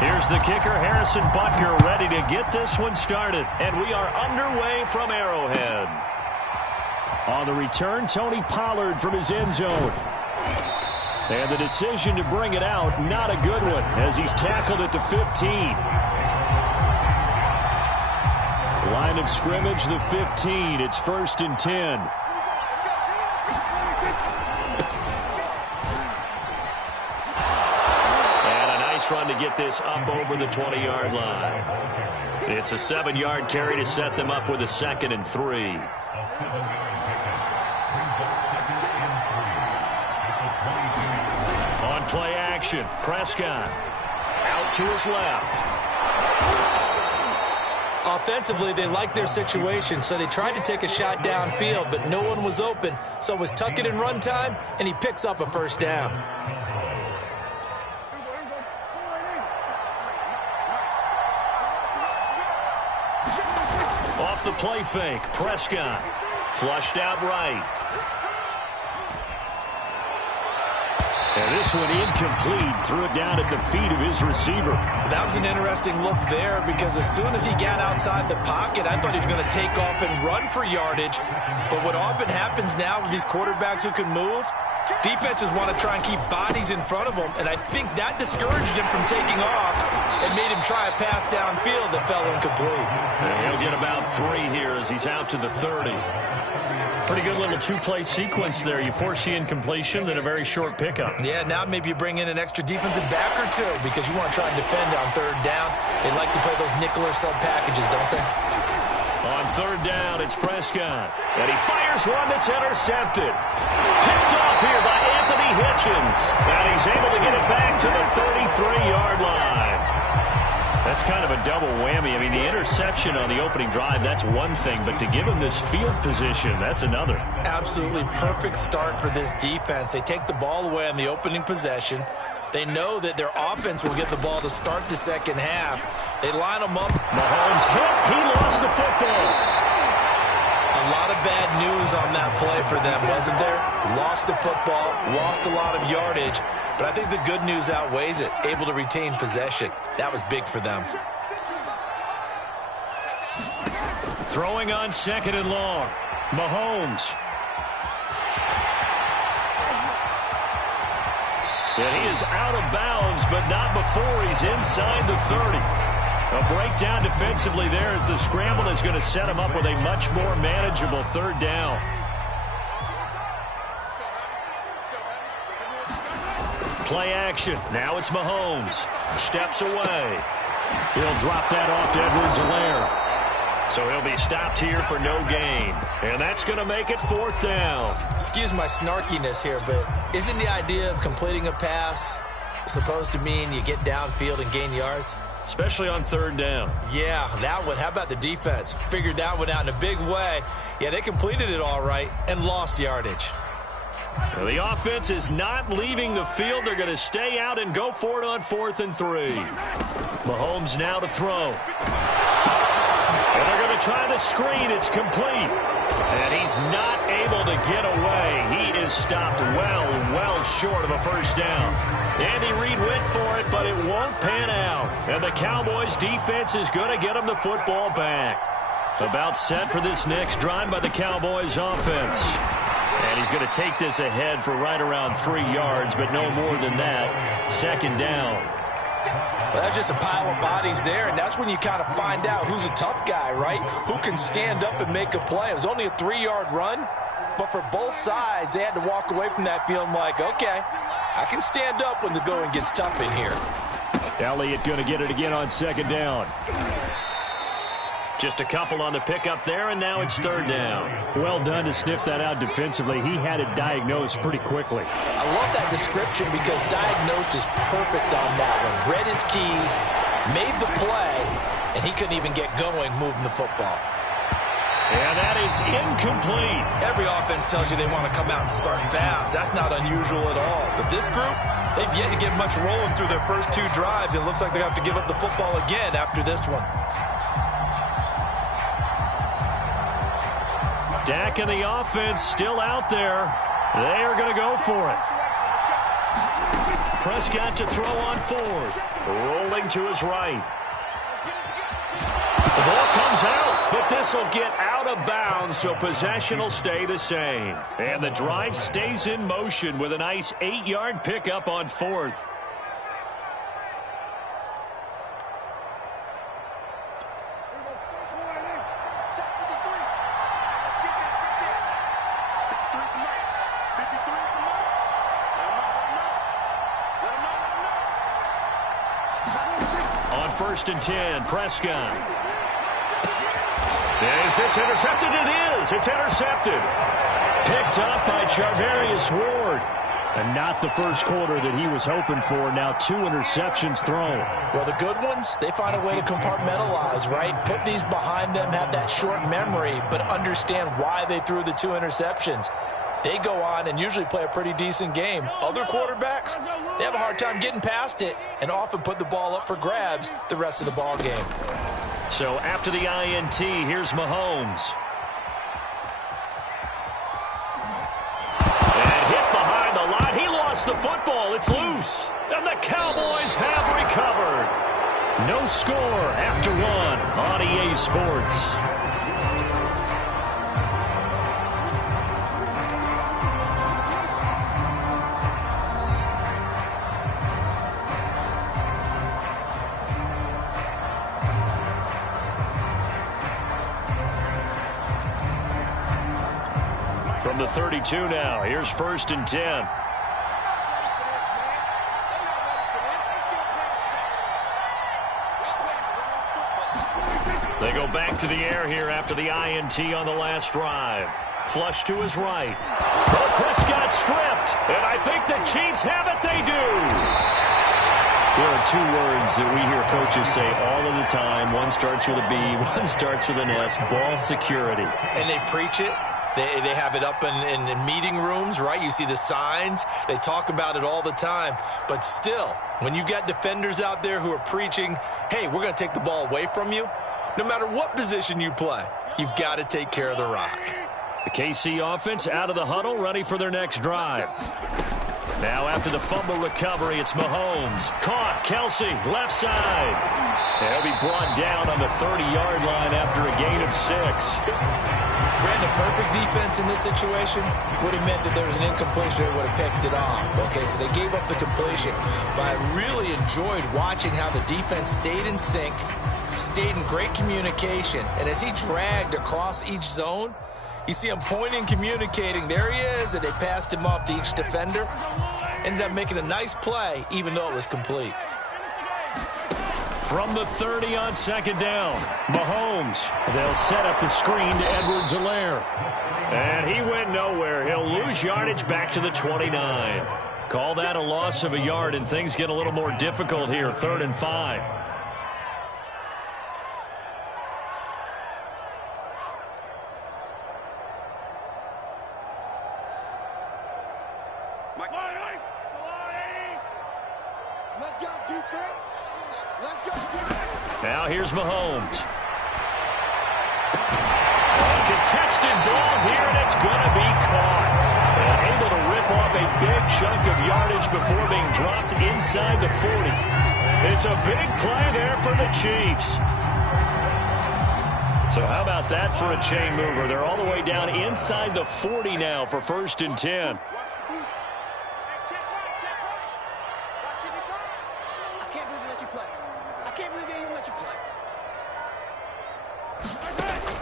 Here's the kicker, Harrison Butker, ready to get this one started. And we are underway from Arrowhead. On the return, Tony Pollard from his end zone. And the decision to bring it out, not a good one, as he's tackled at the 15. Line of scrimmage, the 15. It's 1st and 10. Run to get this up over the 20-yard line. It's a 7-yard carry to set them up with a 2nd and 3. On play action, Prescott out to his left. Offensively, they liked their situation, so they tried to take a shot downfield, but no one was open. So it was tuck it in run time, and he picks up a 1st down. Off the play fake, Prescott flushed out right. And this one incomplete, threw it down at the feet of his receiver. That was an interesting look there because as soon as he got outside the pocket, I thought he was going to take off and run for yardage. But what often happens now with these quarterbacks who can move, defenses want to try and keep bodies in front of them, and I think that discouraged him from taking off and made him try a pass downfield that fell incomplete. And he'll get about 3 here as he's out to the 30. Pretty good little 2-play sequence there. You force the incompletion, then a very short pickup. Yeah, now maybe you bring in an extra defensive back or two because you want to try and defend on 3rd down. They like to play those nickel or sub packages, don't they? On 3rd down, it's Prescott. And he fires one that's intercepted. Picked off here by Anthony Hitchens. And he's able to get it back to the 33-yard line. That's kind of a double whammy. I mean, the interception on the opening drive, that's one thing. But to give him this field position, that's another. Absolutely perfect start for this defense. They take the ball away on the opening possession. They know that their offense will get the ball to start the 2nd half. They line them up. Mahomes hit. He lost the football. A lot of bad news on that play for them, wasn't there? Lost the football, lost a lot of yardage. But I think the good news outweighs it. Able to retain possession. That was big for them. Throwing on 2nd and long. Mahomes. And he is out of bounds, but not before he's inside the 30. A breakdown defensively there as the scramble is going to set him up with a much more manageable 3rd down. Play action. Now it's Mahomes. Steps away. He'll drop that off to Edwards-Helaire. So he'll be stopped here for no gain. And that's going to make it 4th down. Excuse my snarkiness here, but isn't the idea of completing a pass supposed to mean you get downfield and gain yards? Especially on 3rd down. Yeah, that one. How about the defense? Figured that one out in a big way. Yeah, they completed it all right and lost yardage. Well, the offense is not leaving the field. They're going to stay out and go for it on 4th and 3. Mahomes now to throw. And they're going to try the screen. It's complete. And he's not able to get away. He is stopped well short of a 1st down. Andy Reid went for it, but it won't pan out. And the Cowboys defense is going to get him the football back. About set for this next drive by the Cowboys offense. And he's going to take this ahead for right around 3 yards, but no more than that. 2nd down. Well, that's just a pile of bodies there, and that's when you kind of find out who's a tough guy, right? Who can stand up and make a play. It was only a 3-yard run, but for both sides, they had to walk away from that feeling like, okay, I can stand up when the going gets tough in here. Elliott going to get it again on 2nd down. Just a couple on the pickup there, and now it's 3rd down. Well done to sniff that out defensively. He had it diagnosed pretty quickly. I love that description because diagnosed is perfect on that one. Read his keys, made the play, and he couldn't even get going moving the football. And that is incomplete. Every offense tells you they want to come out and start fast. That's not unusual at all. But this group, they've yet to get much rolling through their first 2 drives. It looks like they're going to have to give up the football again after this one. Dak and the offense still out there. They are going to go for it. Prescott to throw on fourth. Rolling to his right. The ball comes out, but this will get out of bounds, so possession will stay the same. And the drive stays in motion with a nice 8-yard pickup on fourth. On 1st and 10, Prescott. Is this intercepted? It is. It's intercepted. Picked up by Charvarius Ward. And not the first quarter that he was hoping for. Now 2 interceptions thrown. Well, the good ones, they find a way to compartmentalize, right? Put these behind them, have that short memory, but understand why they threw the 2 interceptions. They go on and usually play a pretty decent game. Other quarterbacks, they have a hard time getting past it and often put the ball up for grabs the rest of the ball game. So after the INT, here's Mahomes. And hit behind the line. He lost the football. It's loose. And the Cowboys have recovered. No score after 1 on EA Sports. From the 32 now, here's 1st and 10. They go back to the air here after the INT on the last drive. Flush to his right. But Prescott stripped, and I think the Chiefs have it. They do. There are 2 words that we hear coaches say all of the time. One starts with a B, one starts with an S. Ball security. And they preach it. They have it up in meeting rooms, right? You see the signs. They talk about it all the time. But still, when you got defenders out there who are preaching, hey, we're going to take the ball away from you, no matter what position you play, you've got to take care of the rock. The KC offense out of the huddle, ready for their next drive. Now after the fumble recovery, it's Mahomes. Caught, Kelsey, left side. They'll be brought down on the 30-yard line after a gain of 6. Brandon, perfect defense in this situation would have meant that there was an incompletion. They would have picked it off. Okay, so they gave up the completion. But I really enjoyed watching how the defense stayed in sync, stayed in great communication. And as he dragged across each zone, you see him pointing, communicating. There he is, and they passed him off to each defender. Ended up making a nice play, even though it was complete. From the 30 on 2nd down, Mahomes. They'll set up the screen to Edwards-Helaire. And he went nowhere. He'll lose yardage back to the 29. Call that a loss of a yard, and things get a little more difficult here. 3rd and 5. Let's go, defense. Let's go, defense. Now here's Mahomes. A contested ball here, and it's going to be caught. And able to rip off a big chunk of yardage before being dropped inside the 40. It's a big play there for the Chiefs. So how about that for a chain mover? They're all the way down inside the 40 now for 1st and 10.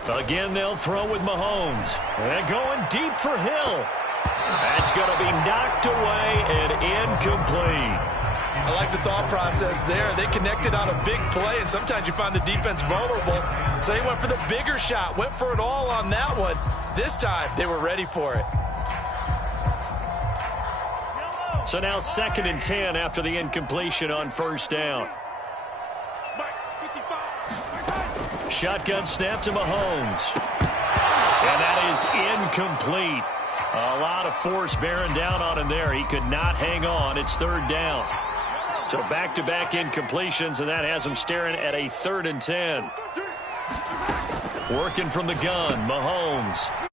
Again, they'll throw with Mahomes. And going deep for Hill. That's going to be knocked away and incomplete. I like the thought process there. They connected on a big play, and sometimes you find the defense vulnerable. So they went for the bigger shot, went for it all on that one. This time, they were ready for it. So now 2nd and 10 after the incompletion on 1st down. Shotgun snap to Mahomes. And that is incomplete. A lot of force bearing down on him there. He could not hang on. It's 3rd down. So back-to-back incompletions, and that has him staring at a 3rd and 10. Working from the gun, Mahomes.